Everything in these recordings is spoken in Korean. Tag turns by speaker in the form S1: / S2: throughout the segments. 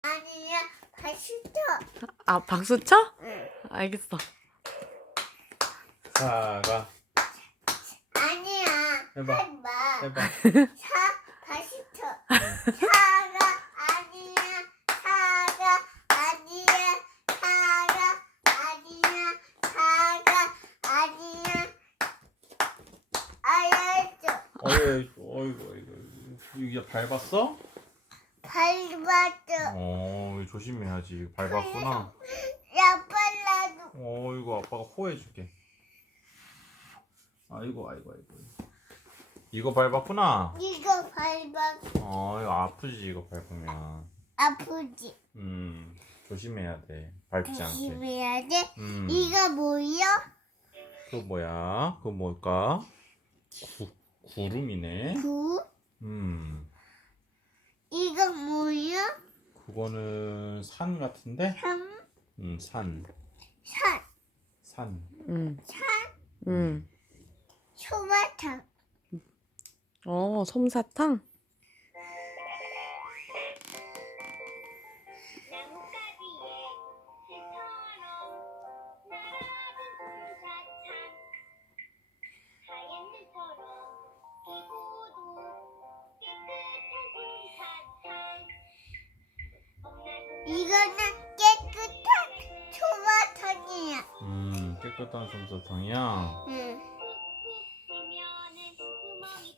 S1: 아니야 박수 쳐.
S2: 아 박수 쳐? 응. 알겠어.
S3: 사과. 아니야. 해봐. 해봐. 해봐.
S1: 사 박수 쳐. 사과 아니야. 사과 아니야. 사과 아니야. 사과
S3: 아니야. 아야했어이 어이구 이 이거 이거 이
S1: 밟았어.
S3: 어, 조심해야지. 밟았구나.
S1: 야빨라도.
S3: 어, 이거 아빠가 호해줄게. 아이고, 아이고, 아이고. 이거 밟았구나.
S1: 이거 밟았어.
S3: 이거 아프지, 이거 밟으면. 아,
S1: 아프지.
S3: 음, 조심해야 돼. 밟지
S1: 조심해야 않게. 조심해야 돼. 음. 이거 그거 뭐야?
S3: 그 뭐야? 그 뭘까? 구, 구름이네. 구? 음.
S1: 이거 뭐야?
S3: 그거는 산 같은데? 산? 응, 음, 산. 산. 산.
S2: 응. 산? 응.
S1: 솜사탕. 음.
S2: 어, 솜사탕?
S1: 이거는 깨끗한 솜사탕이야.
S3: 음, 깨끗한 솜사탕야
S1: 응.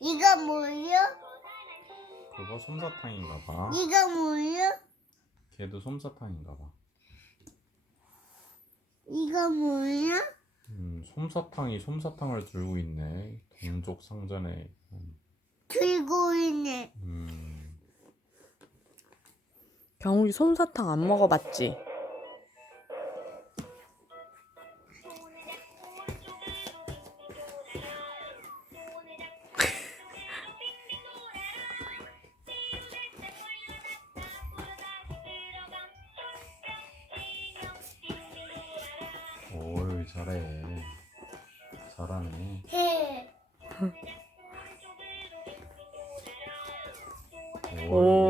S1: 이거 뭐예
S3: 그거 솜사탕인가 봐.
S1: 이거 뭐예
S3: 걔도 솜사탕인가 봐.
S1: 이거 뭐예
S3: 음, 솜사탕이 솜사탕을 들고 있네. 동족 상전에. 음.
S1: 들고 있네.
S3: 음.
S2: 경욱이 솜사탕 안 먹어봤지?
S3: 오이, <잘해. 잘하네>. 오.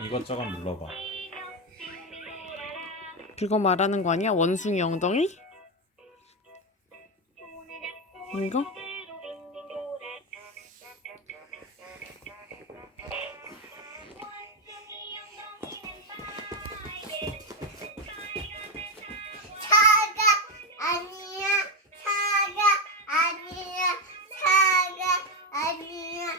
S3: 이것저것 눌러봐.
S2: 그거 말하는 거 아니야? 원숭이 엉덩이? 이거?
S1: 차가 아니야, 차가 아니야, 차가 아니야.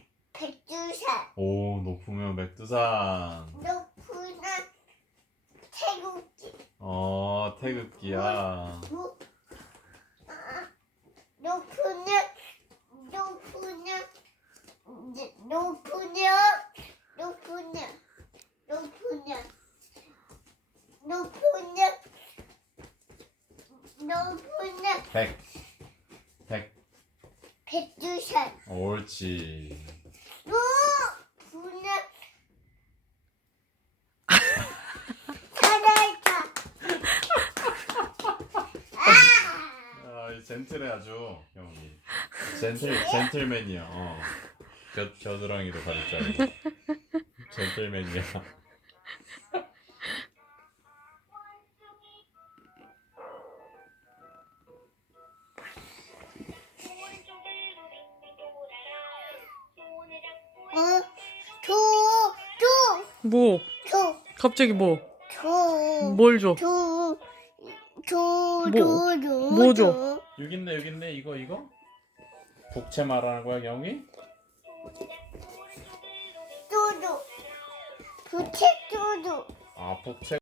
S1: 백두산.
S3: 오, 높으면 백두산.
S1: 높으면 태극기.
S3: 어, 태극기야. 높으면
S1: 높으면 높으면 높으면 높으면 높으면 높으면
S3: 백백
S1: 백두산.
S3: 옳지. 젠틀해 아주 형이 젠틀 젠틀맨이야 어. 겨드랑이도 가릴 줄 젠틀맨이야
S2: 뭐? 줘. 갑자기 뭐?
S1: 줘. 뭘 줘? 줘. 줘. 뭐? 줘.
S2: 뭐 줘? 줘.
S3: 여기 있네 여기 있네 이거 이거 북채 말하는 거야 경이?
S1: 쪼쪼 북채 쪼쪼
S3: 아 북채